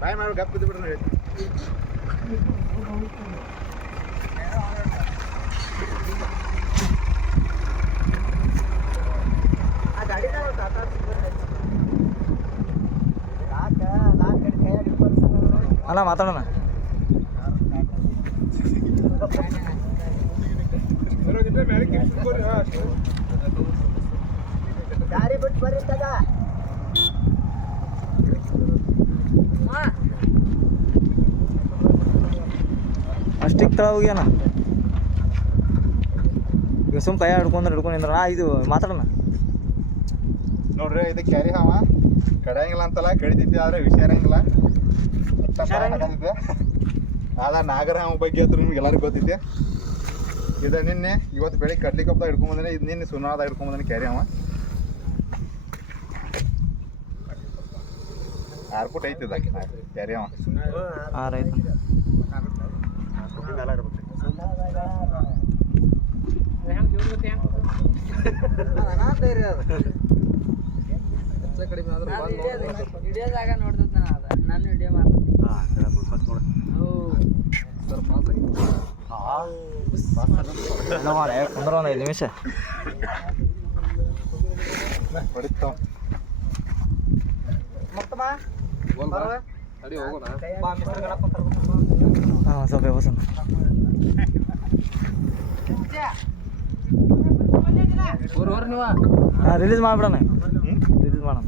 ಬಾಯ್ ಮಾಡಿ ಗಪ್ ಇದ್ದು ಬಿಡ್ರಿ ಅಲ್ಲ ಮಾತಾಡೋಣ ದಾರಿ ಬಿಟ್ಟು ಬರ್ರಿ ತಗ ಅಷ್ಟಿಗೆ ತಳ ಹೋಗ್ಯಾನ ಈಗ ಸುಮ್ ಕೈ ಹಿಡ್ಕೊಂಡಿಂದ್ರ ಇದು ಮಾತಾಡೋಣ ನೋಡ್ರಿ ಇದು ಕ್ಯಾರಿ ಹಾವ ಕಡಿಯಂಗಿಲ್ಲ ಅಂತಲ್ಲ ಕಡಿತೈತಿ ಆದ್ರೆ ವಿಷಾರಂಗಿಲ್ಲ ಅದ ನಾಗರ ಹಾವ ಬಗ್ಗೆ ಹತ್ರ ನಿಮ್ಗೆ ಎಲ್ಲರಿಗೂ ಗೊತ್ತೈತಿ ಇದು ನಿನ್ನೆ ಇವತ್ತು ಬೆಳಿಗ್ಗೆ ಕಡ್ಲಿಕೊಬ್ಬ ಹಿಡ್ಕೊಂಬಂದ್ರೆ ಇದು ನಿನ್ನೆ ಸುನಾದ ಹಿಡ್ಕೊಂಬಂದ್ರೆ ಕ್ಯಾರಿ ಹಾವ 6 ಫುಟ್ ಐತಿದ ಕ್ಯಾರಿ ಹಾವ 6 ಐತಿ ವಿಡಿಯೋದಾಗ ನೋಡ್ತದ ನಾನು ವಿಡಿಯೋ ಕುಂದ್ರ ಒಂದು 5 ನಿಮಿಷ ಹೊಡಿತಾವ ಹಾಂ ಸ್ವಲ್ಪ ವ್ಯವಸ್ಥೆ ಹಾಂ ರಿಲೀಸ್ ಮಾಡಿಬಿಡೋಣ ರಿಲೀಸ್ ಮಾಡೋಣ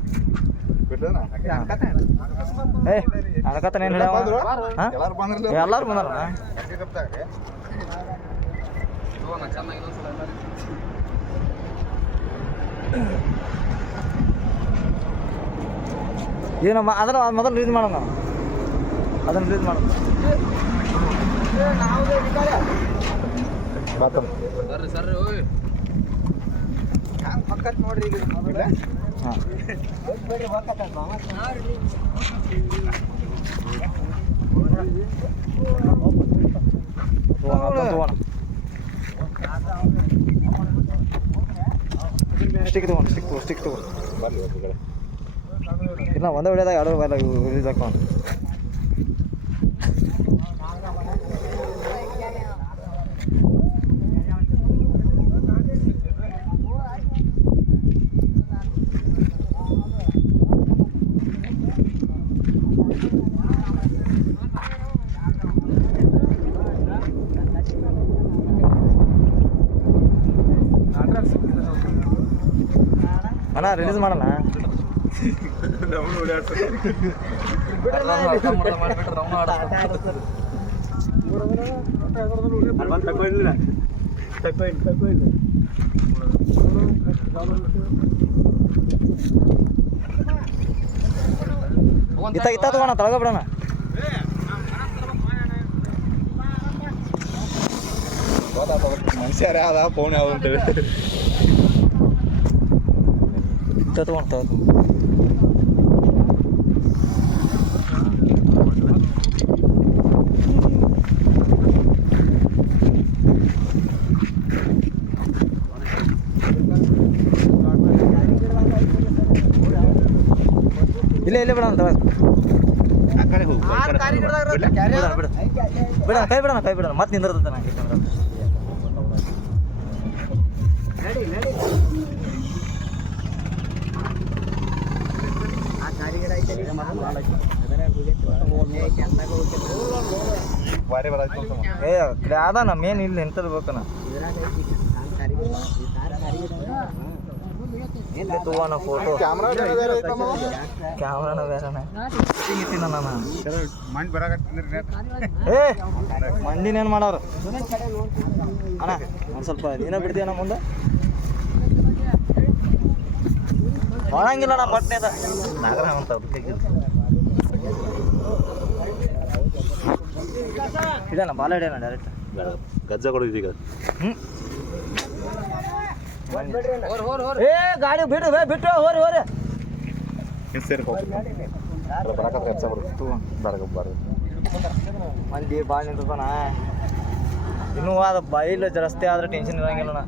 ಏ ಅನ್ಕತ್ತಾನ ಏನು ಹೇಳ್ಯಾವ ಹಾಂ ಎಲ್ಲರೂ ಬಂದಾರ ಏನು ಅದನ್ನು ಮೊದಲು ರಿಲೀಸ್ ಮಾಡೋಣ ಅದನ್ನು ರಿಲೀಸ್ ಮಾಡೋಣ ಪಕ್ಕತ್ ನೋಡ್ರಿ ಈಗ ಹಾಂ ಸ್ಟಿಕ್ ತಗೊಂಡು ಸ್ಟಿಕ್ ತಗೊಂಡು ಇಲ್ಲ ಒಂದೇ ವಿಡಿಯೋದಾಗ 2 ಬರಲ್ಲ ರಿಲೀಸ್ ಹಾಕೊಂಡು ಅಣ್ಣ ರಿಲೀಸ್ ಮಾಡೋಣ ಇತ್ತ ತಗೋಣ ತಳಗ ಬಿಡೋಣ ಮನುಷ್ಯರೇ ಅದ ಫೋನ್ ಯಾವ್ದು ಅಂತೇಳಿ ತಗೋಣ ಇಲ್ಲ ಬಿಡೋಣ ಕೈ ಬಿಡೋಣ ಮತ್ತೆ ನಿಂದಿರ್ತದೆ ನಂಗೆ ಏ ಅದ ನಮ್ಮ ಏನು ಇಲ್ಲಿ ನಿಂತಿರ್ಬೇಕನ ತಗೋಣ ಫೋಟೋ ಕ್ಯಾಮ್ರಾನ ಬೇರೆ ನಾನು ಏ ಮಂದಿನೇನು ಮಾಡೋರು ಅಣ್ಣ ಒಂದು ಸ್ವಲ್ಪ ನೀನ ಬಿಡ್ತೀಯ ನಮ್ಮ ಮುಂದೆ ಮಾಡಂಗಿಲ್ಲ ನಾ ಪಟ್ನೆ ಅದ ನಾಗರ ಅಂತ ಹಿಡಿಯೋಣ ಬಾಲ ಹಿಡಿಯೋಣ ಡೈರೆಕ್ಟ್ ಗಜ್ಜ ಕೊಡೋದೀಗ ಏ ಗಾಡಿ ಬಿಡು ಬಿಟ್ಟು ಹೋರಿ ಮಂದಿ ಭಾಳ ನಿಂತಾನ ಇನ್ನೂ ಅದು ಬೈಲ್ ರಸ್ತೆ ಆದ್ರೆ ಟೆನ್ಷನ್ ಇರಂಗಿಲ್ಲ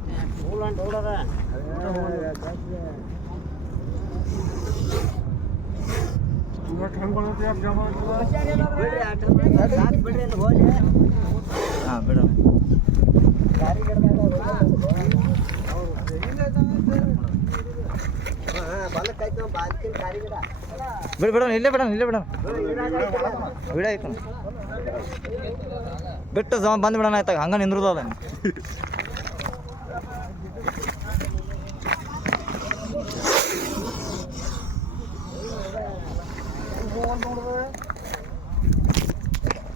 ಬಿಡ್ರಿ ಸಾಕು ಬಿಡ್ರಿ ಅಂತ ಹೋಗಿ ಹಾಂ ಬಿಡೋಣ ಬಲಕ್ಕಾಯ್ತು ಬಾಲ್ಕಿನ ಕಾರಿ ಗಿಡ ಬಿಡೋಣ ಇಲ್ಲೇ ಬಿಡೋಣ ವಿಡಿಯೋ ಐತೆ ಬಿಟ್ಟು ಬಂದು ಬಿಡೋಣ ಆಯ್ತಾಗ ಹಂಗೆ ನಿಂದ್ರದಲ್ಲ